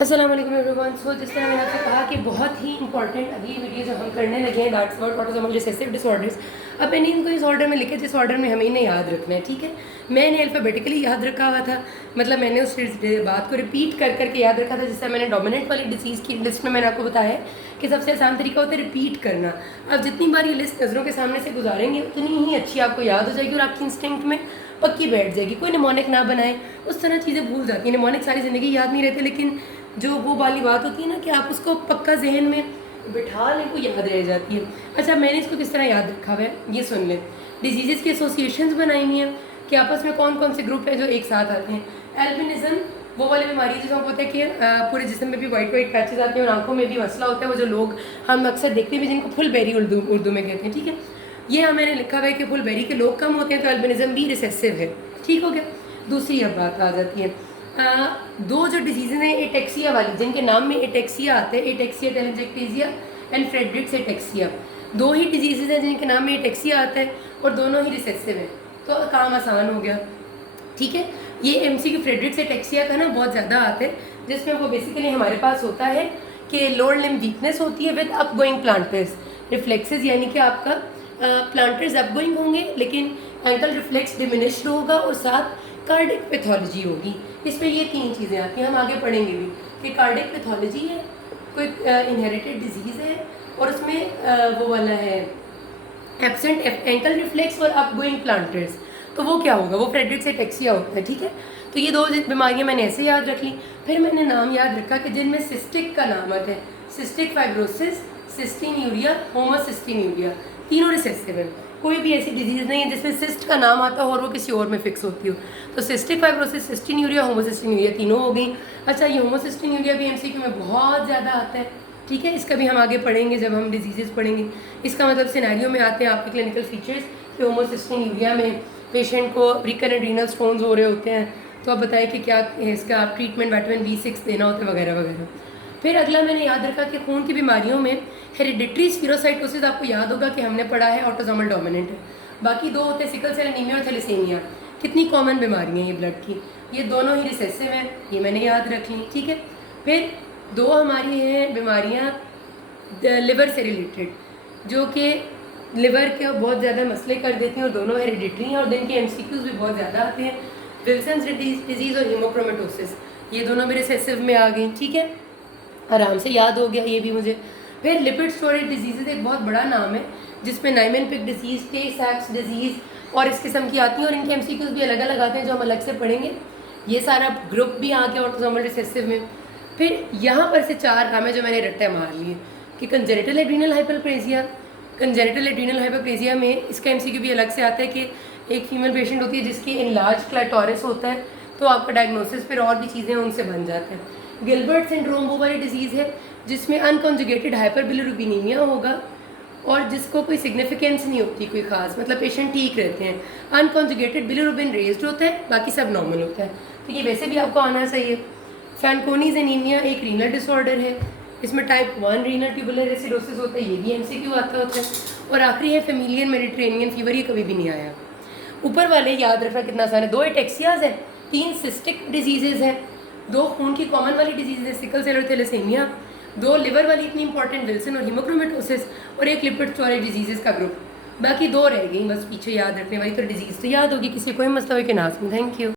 अस्सलाम वालेकुम एवरीवन। सो जिस तरह मैंने आपसे कहा कि बहुत ही इंपॉर्टेंट अभी वीडियो जो हम करने लगे हैं that's about autosomal recessive disorders. अब मैंने इनको इस ऑर्डर में लिखे जिस ऑर्डर में हमें इन्हें याद रखना है, ठीक है। मैंने अल्फ़ाबेटिकली याद रखा हुआ था, मतलब मैंने उस बात को रिपीट कर करके याद रखा था। जिससे मैंने डोमिनेंट वाली डिजीज़ की लिस्ट में मैंने आपको बताया है कि सबसे आसान तरीका होता है रिपीट करना। अब जितनी बार ये लिस्ट नज़रों के सामने से गुजारेंगे उतनी ही अच्छी आपको याद हो जाएगी और आपकी इंस्टिंक्ट में पक्की बैठ जाएगी। कोई निमोनिक ना बनाए, उस तरह चीज़ें भूल जाती हैं। निमोनिक सारी ज़िंदगी याद नहीं रहती, लेकिन जो वो वाली बात होती है ना कि आप उसको पक्का जहन में बिठा लें तो याद रह जाती है। अच्छा, मैंने इसको किस तरह याद रखा हुआ है ये सुन लें। डिजीज़ की एसोसिएशंस बनाई हुई हैं कि आपस में कौन कौन से ग्रुप हैं जो एक साथ आते हैं। एल्बिनिज्म वो वाली बीमारी जिसमें होता है कि पूरे जिस्म में भी वाइट वाइट पैचेस आते हैं और आंखों में भी मसला होता है। वो जो लोग हम अक्सर देखते हैं जिनको फुल बेरी उर्दू में कहते हैं, ठीक है। ये मैंने लिखा हुआ है कि फुल बेरी के लोग कम होते हैं तो एल्बिनिज्म भी रिसेसिव है, ठीक हो गया। दूसरी अब बात आ जाती है, दो जो डिजीज़ हैं एटेक्सिया वाली, जिनके नाम में एटेक्सिया आते हैं, एटेक्सिया टेलेंजेक्टेजिया एंड फ्रेडरिक्स एटेक्सिया। दो ही डिजीज़ हैं जिनके नाम में एटेक्सिया आता है और दोनों ही रिसेसिव हैं, तो काम आसान हो गया, ठीक है। ये एमसी की फ्रेडरिक्स एटेक्सिया का ना बहुत ज़्यादा आता है, जिसमें वो बेसिकली हमारे पास होता है कि लोअर लिम्ब वीकनेस होती है विद अपगोइंग प्लांटर्स रिफ्लेक्सेस, यानी कि आपका प्लांटर्स अपगोइंग होंगे लेकिन एंकल रिफ्लेक्स डिमिनिश्ड होगा और साथ कार्डिक पैथोलॉजी होगी। इसमें ये तीन चीज़ें आती हैं, हम आगे पढ़ेंगे भी कि कार्डिक पैथोलॉजी है, कोई इनहेरिटेड डिजीज़ है और उसमें वो वाला है एब्सेंट एंकल रिफ्लेक्स और अपगोइंग प्लांटर्स, तो वो क्या होगा, वो फ्रेडरिक्स एटेक्सिया होता है, ठीक है। तो ये दो बीमारियां मैंने ऐसे याद रख ली। फिर मैंने नाम याद रखा कि जिनमें सिस्टिक का नाम आता है, सिस्टिक फाइब्रोसिस, सिस्टीन्यूरिया, होमोसिस्टीन्यूरिया, तीनों रिसेसिव है। कोई भी ऐसी डिजीज़ नहीं है जिसमें सिस्ट का नाम आता हो और वो किसी और में फिक्स होती हो। तो सिस्टिक फाइब्रोसिस, सिस्टीन्यूरिया, होमोसिस्टीन्यूरिया तीनों हो गई। अच्छा, ये होमोसिस्टीन्यूरिया भी एमसीक्यू में बहुत ज़्यादा आता है, ठीक है। इसका भी हम आगे पढ़ेंगे जब हम डिजीज़ पढ़ेंगे। इसका मतलब सिनेरियो में आते हैं आपके क्लिनिकल फीचर्स कि होमोसिस्टीन्यूरिया में पेशेंट को रिकरेंट रीनल स्टोन्स हो रहे होते हैं, तो आप बताएं कि क्या है इसका ट्रीटमेंट, विटामिन B6 देना होता है वगैरह वगैरह। फिर अगला मैंने याद रखा कि खून की बीमारियों में हेरिडिटरी स्पीरोसाइटोसिस, आपको याद होगा कि हमने पढ़ा है ऑटोसोमल डोमिनेंट है। बाकी दो होते हैं सिकल सेल एनीमिया और थैलेसीमिया। कितनी कॉमन बीमारियाँ हैं ये ब्लड की, ये दोनों ही रिसेसिव हैं, ये मैंने याद रख ली, ठीक है। फिर दो हमारी हैं बीमारियाँ लिवर से रिलेटेड, जो कि लिवर के बहुत ज़्यादा मसले कर देती हैं और दोनों हेरिडिटरी हैं और दिन के MCQs भी बहुत ज़्यादा आते हैं। विल्सन्स डिजीज़ और हीमोक्रोमेटोसिस, ये दोनों भी रिसेसिव में आ गई, ठीक है। आराम से याद हो गया ये भी मुझे। फिर लिपिड स्टोरेज डिजीज़ एक बहुत बड़ा नाम है जिसमें नाइमेनपिक डिजीज़, टे-सैक्स डिजीज़ और इस किस्म की आती हैं और इनके MCQs भी अलग अलग आते हैं जो हम अलग से पढ़ेंगे। ये सारा ग्रुप भी आ गया ऑटोसोमल रिसेसिव में। फिर यहाँ पर से चार नाम है जो मैंने रट्टे मार लिए कि congenital adrenal hyperplasia. Congenital adrenal hyperplasia में इसका MCQ भी अलग से आता है कि एक फीमेल पेशेंट होती है जिसकी इनलार्ज क्लाइटोरिस होता है, तो आपका डायग्नोसिस फिर और भी चीज़ें उनसे बन जाते हैं। गिलबर्ट सिंड्रोम वो वाली डिजीज़ है जिसमें अनकॉन्जुगेटेड हाइपरबिलिरुबिनीमिया होगा और जिसको कोई सिग्निफिकेंस नहीं होती कोई ख़ास, मतलब पेशेंट ठीक रहते हैं। अनकॉन्जुगेटेड बिलिरुबिन रेज्ड होता है, बाकी सब नॉर्मल होता है, तो ये वैसे भी आपको आना चाहिए। फैनकोनीज एनीमिया एक रीनल डिसऑर्डर है, इसमें टाइप 1 रीनल ट्यूबुलर एसिडोसिस होता है, ये भी MCQ आता होता है। और आखिरी है फेमिलियन मेडिटेरेनियन फीवर, ये कभी भी नहीं आया। ऊपर वाले याद रखना कितना आसान है, दो एटेक्सियाज हैं, तीन सिस्टिक डिजीज़ेज़ हैं, दो खून की कॉमन वाली डिजीज़ है सिकल सेल और थैलेसीमिया, दो लिवर वाली इतनी इंपॉर्टेंट विल्सन और हीमोक्रोमेटोसिस और एक लिपिड स्टोरेज डिजीज़ का ग्रुप। बाकी दो रह गई बस पीछे याद रखने वाली, तो डिजीज़ तो याद होगी, किसी कोई मसला हो कि नाज़ में। Thank you.